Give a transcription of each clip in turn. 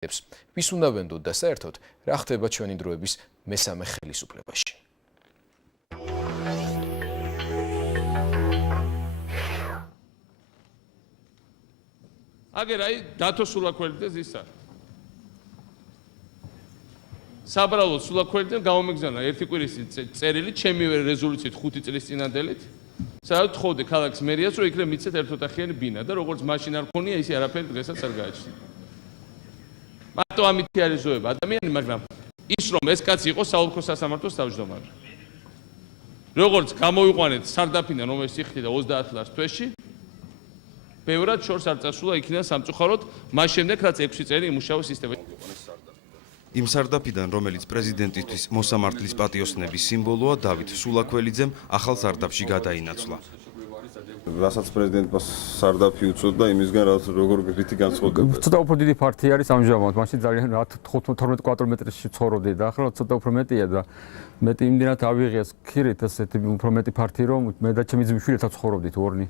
ვის უნდა ვენდოთ და საერთოდ რა ხდება ჩვენი დროების მესამე ხელისუფლებაში. აგერ აი დათო სულაქველიძეს ისა. საბრალოდ სულაქველიძემ გამომიგზავნა ერთი კვირის წერილი ჩემივე რეზოლუციით 5 წლის წინადელით. სადაც თხოვდი ქალაქის მერიას რომ იქნებ მიცეთ ერთოთახიანი ბინა და როგორც მაშინ არ ქონია ისე არაფერი დღესაც არ გააჩნია. მარტო ამითი არის ზოება ადამიანი, მაგრამ ის რომ ეს კაცი იყო საოლქო სასამართლოს თავმჯდომარე. როგორც გამოიყვანეთ სარდაფიდან რომელიც იხდიდა 30 ლარს თვეში, ბევრად შორს არ წასულა იქიდან სამწუხაროდ, მას შემდეგ რაც 6 წელი იმუშავა სისტემაში. იმ სარდაფიდან, რომელიც პრეზიდენტისთვის მოსამართლის პატიოსნების სიმბოლოა, დავით სულაქველიძემ ახალ სარდაფში გადაინაცვლა. რასაც პრეზიდენტმა სარდაფი უწოდა, იმისგან როგორ გრითი განსხვავდება. ცოტა უფრო დიდი ფართი არის ამჟამად, მაშინ ძალიან 12 კვადრატმეტრში ცხოვრობდი და ახლა ცოტა უფრო მეტია და მეტი იმდენად ავიღეს ქირით ესეთი უფრო მეტი ფართი, რომ მე და ჩემი ძმის შვილებთან ცხოვრობდით ორნი.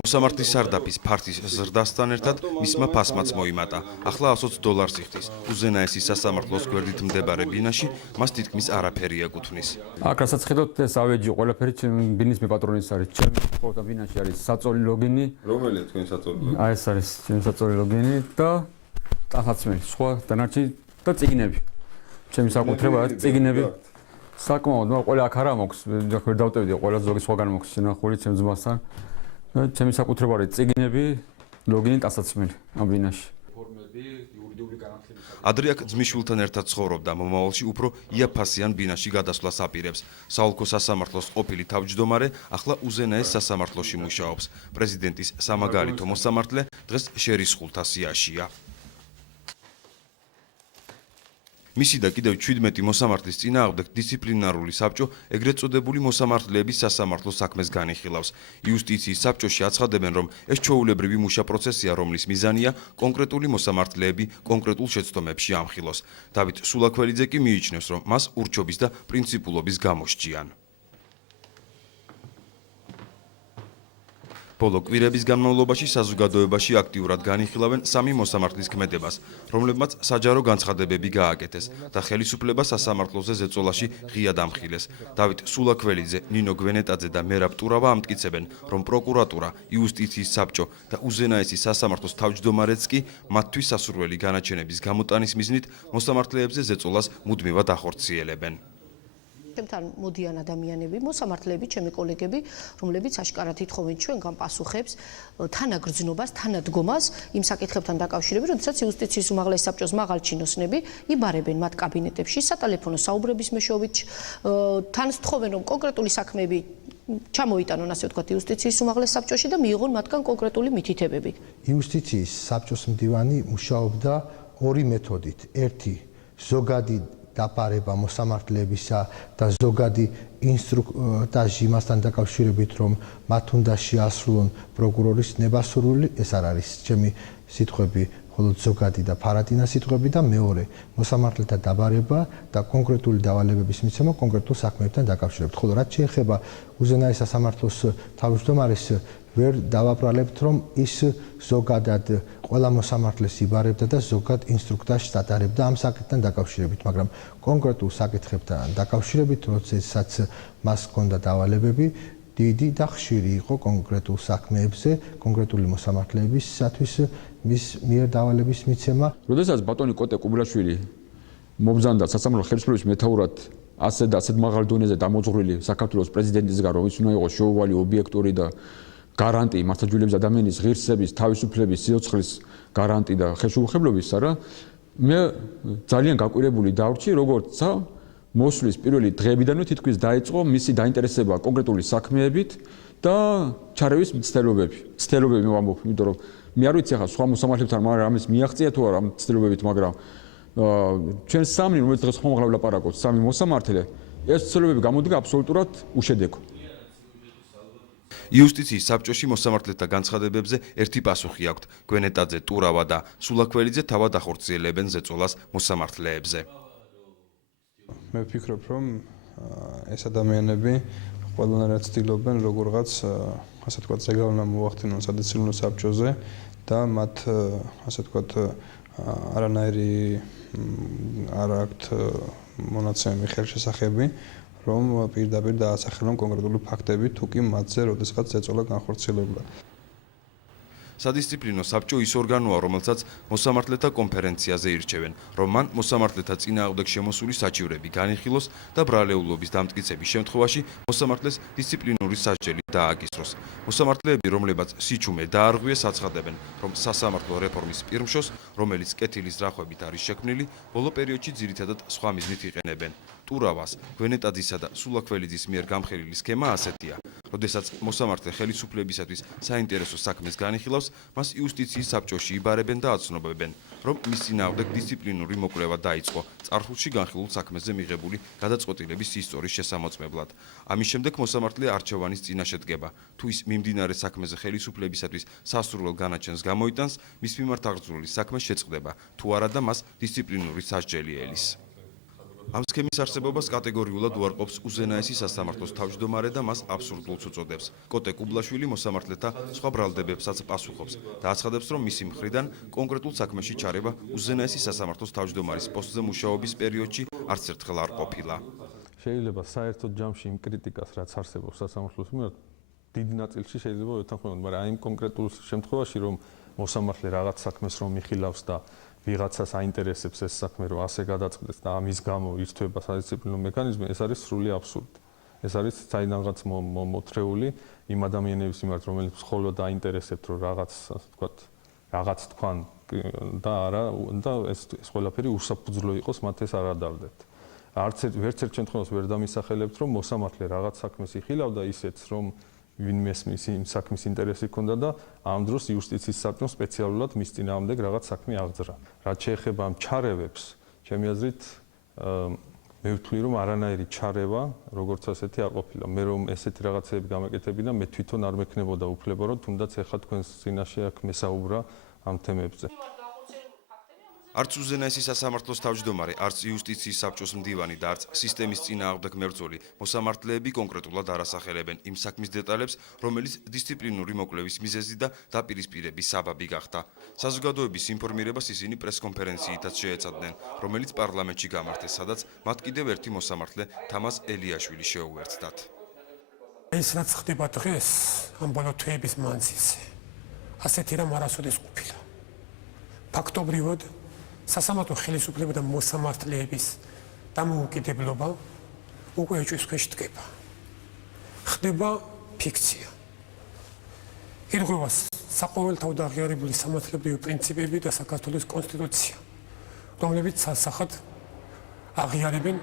მოსამართლის სარდაფის ფართის ზრდასთან ერთად მისმა ფასმაც მოიმატა. ახლა $120 იხდის. უზენაესი სასამართლოს გვერდით მდებარე ბინაში მას თითქმის არაფერი ეკუთვნის. აქ რასაც ხედავთ ეს ავეჯი ყველაფერი ჩემი ბინის მეპატრონის არის. ჩემი ხოთა ბინაში არის საწოლი ლოგინი. რომელია თქვენი საწოლი ლოგინი? აი ეს არის ჩემი საწოლი ლოგინი და ტახაცმელი, სხვა დანარჩენი და წიგნები. ჩემი საკუთრება წიგნები. საკმაოდ, მაგრამ ყველა აქ არა მოქვს. ვერ დავტევდი, ყველა ზოგი სხვაგან მოქვს შენახული ჩემ ძმასთან. ჩემი საკუთრება არის წიგნები, ლოგინი, ტასაცმელი ამ ბინაში. ადრე აქ ძმისშვილთან ერთად ცხოვრობდა, მომავალში უფრო იაფასიან ბინაში გადასვლას აპირებს. საოლქო სასამართლოს ყოფილი თავმჯდომარე ახლა უზენაეს სასამართლოში მუშაობს. პრეზიდენტის სამაგალითო მოსამართლე დღეს შერისხულთა სიაშია. მისი და კიდევ 17 მოსამართლის წინააღმდეგ დისციპლინარული საბჭო ეგრეთ წოდებული მოსამართლეების სასამართლო საქმეს განიხილავს. იუსტიციის საბჭოში აცხადებენ, რომ ეს ჩვეულებრივი მუშა პროცესია, რომლის მიზანია კონკრეტული მოსამართლეები კონკრეტულ შეცდომებში ამხილოს. დავით სულაქველიძე კი მიიჩნევს, რომ მას ურჩობის და პრინციპულობის გამოსჭიან. ბოლო კვირების განმავლობაში საზოგადოებაში აქტიურად განიხილავენ სამი მოსამართლის ქმედებას, რომლებმაც საჯარო განცხადებები გააკეთეს და ხელისუფლება სასამართლოზე ზეწოლაში ღიად ამხილეს. დავით სულაქველიძე, ნინო გვენეტაძე და მერაბ ტურავა ამტკიცებენ, რომ პროკურატურა, იუსტიციის საბჭო და უზენაესი სასამართლოს თავმჯდომარეც კი მათთვის სასურველი განაჩენების გამოტანის მიზნით მოსამართლეებზე ზეწოლას მუდმივად ახორციელებენ. ჩემთან მოდიან ადამიანები, მოსამართლეები, ჩემი კოლეგები, რომლებიც აშკარად ითხოვენ ჩვენგან პასუხებს, თანაგრძნობას, თანადგომას იმ საკითხებთან დაკავშირებით, როდესაც იუსტიციის უმაღლესი საბჭოს მაღალ ჩინოსნები იბარებენ მათ კაბინეტებში, სატელეფონო საუბრების მეშვეობით, თან სთხოვენ, რომ კონკრეტული საქმეები ჩამოიტანონ, ასე ვთქვათ, იუსტიციის უმაღლეს საბჭოში და მიიღონ მათგან კონკრეტული მითითებები. იუსტიციის საბჭოს მდივანი მუშაობდა ორი მეთოდით. ერთი ზოგადი დაპარება მოსამართლეებისა და ზოგადი ინსტრუქტაჟი მასთან დაკავშირებით, რომ მათ უნდა შეასრულონ პროკურორის ნებასურველი, ეს არ არის ჩემი სიტყვები, მხოლოდ ზოგადი და ფარატინა სიტყვები და მეორე მოსამართლეთა დაბარება და კონკრეტული დავალებების მიცემა კონკრეტულ საქმეებთან დაკავშირებით. ხოლო რაც შეეხება უზენაეს სასამართლოს თავმჯდომარეს, ვერ დავაბრალებთ, რომ ის ზოგადად ყველა მოსამართლეს იბარებდა და ზოგად ინსტრუქტაჟს ატარებდა ამ საკითხთან დაკავშირებით, მაგრამ კონკრეტულ საკითხებთან დაკავშირებით, როდესაც მას ჰქონდა დავალებები, დიდი და ხშირი იყო კონკრეტულ საქმეებზე, კონკრეტული მოსამართლეებისათვის მის მიერ დავალების მიცემა. როდესაც ბატონი კოტე კუბლაშვილი მომბრძანდა სასამართლო ხელისუფლების მეთაურად ასეთ მაღალ დონეზე დამოძღვრილი საქართველოს პრეზიდენტისგან, რომ ის უნდა იყოს შეუვალი, ობიექტური და გარანტი მართლმსაჯულების ადამიანის ღირსების, თავისუფლების, სიცოცხლის გარანტი და ხელშეუხებლობისა, რა მე ძალიან გაკვირებული დავრჩი, როგორც მოსვლის პირველი დღეებიდანვე თითქმის დაიწყო მისი დაინტერესება კონკრეტული საქმეებით და ჩარევის ცდელობები მე ვამბობ, იმიტომ რომ მე არ ვიცი ახლა სხვა მოსამართლებთან რამეს მიაღწია თუ არა ამ ცდელობებით, მაგრამ ჩვენ სამი, რომელიც დღეს ხომ ვლაპარაკობთ, სამი მოსამართლე, ეს ცდელობები გამოდგა აბსოლუტურად უშედეგო. იუსტიციის საბჭოში მოსამართლეთა განცხადებებზე ერთი პასუხი აქვთ. გვენეტაძე, ტურავა და სულაქველიძე თავად ახორციელებენ ზეწოლას მოსამართლეებზე. მე ვფიქრობ, რომ ეს ადამიანები ყველანაირად ცდილობენ როგორღაც ასე ვთქვათ ზეგავლენა მოახდინონ სადისციპლინო საბჭოზე და მათ ასე ვთქვათ არანაირი არ აქვთ მონაცემები ხელშესახები, რომ პირდაპირ დაასახელონ კონკრეტული ფაქტები, თუ კი მათზე როდესღაც ზეწოლა განხორციელებულა. სადისციპლინო საბჭო ის ორგანოა, რომელსაც მოსამართლეთა კონფერენციაზე ირჩევენ, რომ მან მოსამართლეთა წინააღმდეგ შემოსული საჭივრები განიხილოს და ბრალეულობის დამტკიცების შემთხვევაში მოსამართლეს დისციპლინური სასჯელი დააკისროს. მოსამართლეები, რომლებაც სიჩუმე დაარღვიეს, აცხადებენ, რომ სასამართლო რეფორმის პირმშოს, რომელიც კეთილის რახვებით არის შექმნილი, ბოლო პერიოდში ძირითადად სხვა მიზნით იყენებენ. ტურავას, გვენეტაძისა და სულაქველიძის მიერ გამხელილი სქემა ასეთია. როდესაც მოსამართლე ხელისუფლებისათვის საინტერესო საქმეს განიხილავს, მას იუსტიციის საბჭოში იბარებენ და აცნობებენ, რომ მის წინააღმდეგ დისციპლინური მოკვლევა დაიწყო წარსულში განხილულ საქმეზე მიღებული გადაწყვეტილების ისტორიის შესამოწმებლად. ამის შემდეგ მოსამართლე არჩევანის წინაშე დგება. თუ ის მიმდინარე საქმეზე ხელისუფლებისათვის სასურველ განაჩენს გამოიტანს, მის მიმართ აღძრული საქმე შეწყდება, თუ არა და მას დისციპლინური სასჯელი ელის. ამ სქემის არსებობას კატეგორიულად უარყოფს უზენაესი სასამართლოს თავმჯდომარე და მას აბსურდულს უწოდებს. კოტე კუბლაშვილი მოსამართლეთა სხვა ბრალდებებსაც პასუხობს და აცხადებს, რომ მისი მხრიდან კონკრეტულ საქმეში ჩარევა უზენაესი სასამართლოს თავმჯდომარის პოსტზე მუშაობის პერიოდში არც ერთხელ არ ყოფილა. შეიძლება საერთოდ ჯამში იმ კრიტიკას, რაც არსებობს სასამართლოს მიმართ, დიდ ნაწილში შეიძლება ეთანხმებოდნენ, მაგრამ აი იმ კონკრეტულ შემთხვევაში, რომ მოსამართლე რაღაც საქმეს რომ იხილავს და ვიღაცას აინტერესებს ეს საქმე, რომ ასე გადაწყდეს და ამის გამო ირთვება სადისციპლინო მექანიზმი, ეს არის სრული აბსურდი. ეს არის საიდანღაც მოთრეული იმ ადამიანების მიმართ, რომელიც მხოლოდ აინტერესებთ, რომ რაღაც თქვან და არა და ეს ყველაფერი უსაფუძვლო იყოს, მათ ეს არ ადარდებთ. ვერც ერთ შემთხვევაში ვერ დამისახელებთ, რომ მოსამართლე რაღაც საქმეს იხილავდა ისეთს, რომ ვინმეს იმ საქმის ინტერესი ჰქონდა და ამ დროს იუსტიციის საბჭომ სპეციალურად მის წინააღმდეგ რაღაც საქმე აღძრა. რაც შეეხება ამ ჩარევებს, ჩემი აზრით მე ვთვლი, რომ არანაირი ჩარევა, როგორც ასეთი არ ყოფილა. მე რომ ესეთი რაღაცები გამეკეთებინა, მე თვითონ არ მექნებოდა უფლება, რომ თუნდაც ეხლა თქვენს წინაშე აქ მესაუბრა ამ თემებზე. არც უზენაესი სასამართლოს თავმჯდომარე, არც იუსტიციის საბჭოს მდივანი და არც სისტემის წინააღმდეგ მებრძოლი მოსამართლეები კონკრეტულად არ ასახელებენ იმ საქმის დეტალებს, რომელიც დისციპლინური მოკვლევის მიზეზი და დაპირისპირების საბაბი გახდა. საზოგადოების ინფორმირებას ისინი პრესკონფერენციითაც შეეცადნენ, რომელიც პარლამენტში გამართეს, სადაც მათ კიდევ ერთი მოსამართლე თამაზ ელიაშვილი შეუერთდათ. ეს რაც ხდება დღეს ამ ბოლო თვეების მანძილზე, ასეთი რამ არასოდეს ყოფილა. ფაქტობრივად სასამართლო ხელისუფლება და მოსამართლეების დამოუკიდებლობა უკვე ეჭვის ქვეშ დგება. ხდება ფიქცია. ირღვევა საყოველთაო და აღიარებული სამართლებრივი პრინციპები და საქართველოს კონსტიტუცია, რომლებიც სასახად აღიარებენ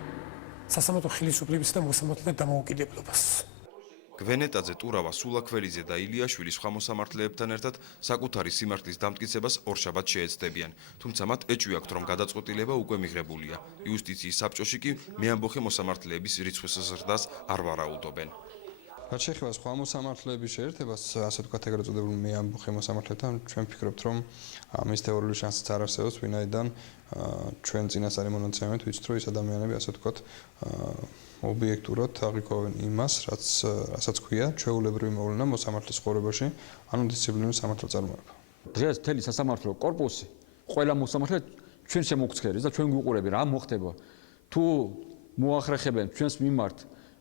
სასამართლო ხელისუფლების და მოსამართლეთა დამოუკიდებლობას. გვენეტაძე, ტურავა, სულაქველიძე და ილიაშვილი სხვა მოსამართლეებთან ერთად საკუთარი სიმართლის დამტკიცებას ორშაბათს შეეცდებიან, თუმცა მათ ეჭვი აქვთ, რომ გადაწყვეტილება უკვე მიღებულია. იუსტიციის საბჭოში კი მეამბოხე მოსამართლეების რიცხვის ზრდას არ ვარაუდობენ. რაც შეეხება სხვა მოსამართლეების შეერთებას, ასე ვთქვათ, ეგრეთ წოდებულ მეამბოხე მოსამართლეთან, ჩვენ ვფიქრობთ, რომ ამის თეორიული შანსიც არ არსებობს, ვინაიდან ჩვენ წინასწარი მონაცემებით ვიცით, რომ ეს ადამიანები, ასე ვთქვათ, ობიექტურად აღიქვავენ იმას, რასაც ქვია ჩვეულებრივი მოვლენა მოსამართლის ცხოვრებაში, ანუ დისციპლინური სამართლის წარმოება. დღეს მთელი სასამართლო კორპუსი, ყველა მოსამართლე ჩვენ შემოგცქერეს და ჩვენ გვიყურებენ, რა მოხდება. თუ მოახერხებენ ჩვენს მიმართ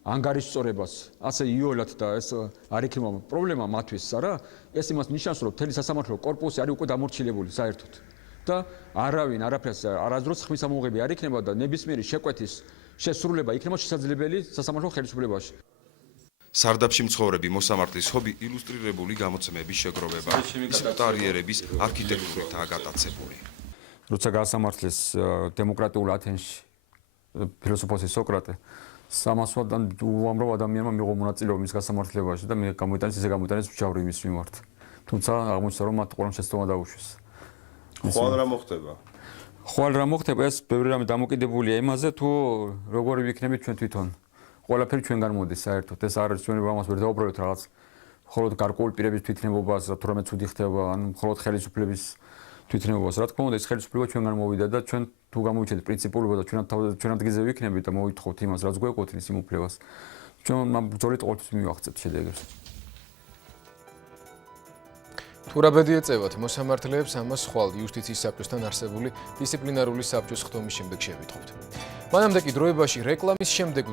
ანგარიშწორებას, ასე იოლად და ეს არ იქნება პრობლემა მათთვის, არა? ეს იმას ნიშნავს, რომ მთელი სასამართლო კორპუსი არის უკვე დამორჩილებული საერთოდ. და არავინ არაფერს არასდროს ხმის ამოღები არ იქნება და ნებისმიერი შეკვეთის შესრულება იქნება შესაძლებელი სასამართლო ხელისუფლებაში. სარდაფში მცხოვრები მოსამართლის ჰობი ილუსტრირებული გამოცემების შეგროვება, ის მტარიერების არქიტექტურითაა გატაცებული. როცა გასამართლეს დემოკრატიულ ათენში ფილოსოფოსი სოკრატე 300-დან უამრავ ადამიანმა მიიღო მონაწილეობა მის გასამართლებაში და მე გამოიტანეს ისე გამოიტანეს მჟავრი მის მიმართ. თუმცა აღმოჩნდა, რომ მათ ყველამ შეცდომა დაუშვეს. ხვალ რა მოხდება? ხვალ რა მოხდება, ეს ბევრი რამე დამოკიდებულია იმაზე, თუ როგორი ვიქნებით ჩვენ თვითონ. ყველაფერი ჩვენგან მოდის საერთოდ. ეს არ არის ჩვენ ამას ვერ დავუბრალოთ რაღაც მხოლოდ გარკვეული პირების თვითნებობას, თუ რამე ცუდი ხდება, ან მხოლოდ ხელისუფლების თვითნებობას. რა თქმა უნდა, ეს ხელისუფლება ჩვენგან მოვიდა და ჩვენ თუ გამოვიჩენთ პრინციპულობა და ჩვენ ადგილზე ვიქნებით და მოვითხოვთ იმას, რაც გვეკვოთნის იმ უფლებას. ჩვენ ამ ბრძოლით ყოველთვის მივახცეთ შედეგებს. თუ თუ რა ბედი ეწევათ მოსამართლეებს, ამას ხვალ იუსტიციის საბჭოსთან არსებული დისციპლინარული საბჭოს ხდომის შემდეგ შევიტყობთ. მანამდე კი დროებაში რეკლამის შემდეგ